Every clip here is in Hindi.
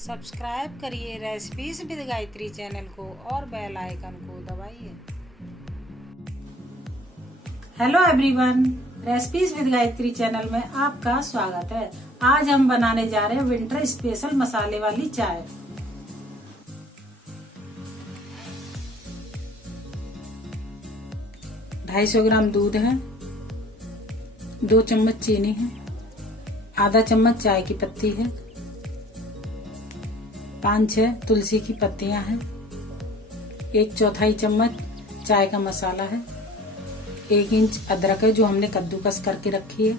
सब्सक्राइब करिए रेसिपीज विद गायत्री चैनल को और बेल आइकन को दबाइए। Hello everyone, recipes with Gayatri channel में आपका स्वागत है। आज हम बनाने जा रहे हैं विंटर स्पेशल मसाले वाली चाय। ₹250 ग्राम दूध है, 2 चम्मच चीनी है, आधा चम्मच चाय की पत्ती है, 5-6 तुलसी की पत्तियां हैं, 1/4 चम्मच चाय का मसाला है, 1 इंच अदरक है जो हमने कद्दूकस करके रखी है,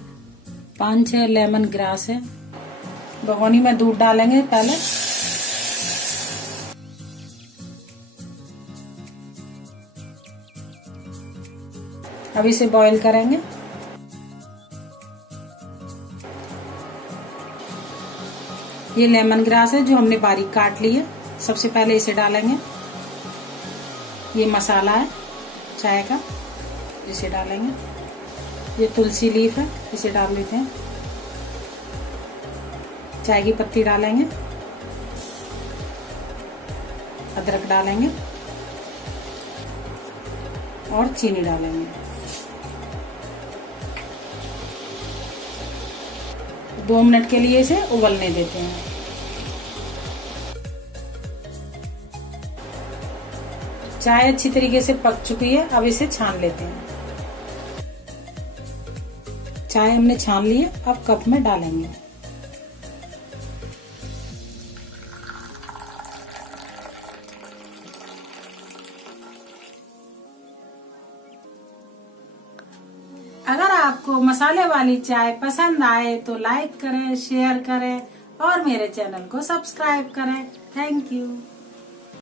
5-6 लेमन ग्रास है। भगोनी में दूध डालेंगे पहले। अब इसे बॉईल करेंगे। ये लेमन ग्रास है जो हमने बारीक काट ली है। सबसे पहले इसे डालेंगे। ये मसाला है चाय का, इसे डालेंगे। ये तुलसी लीफ है, इसे डाल देते हैं। चाय की पत्ती डालेंगे, अदरक डालेंगे और चीनी डालेंगे। 2 मिनट के लिए इसे उबलने देते हैं। चाय अच्छी तरीके से पक चुकी है, अब इसे छान लेते हैं। चाय हमने छान ली है, अब कप में डालेंगे। अगर आपको मसाले वाली चाय पसंद आए तो लाइक करें, शेयर करें और मेरे चैनल को सब्सक्राइब करें। Thank you.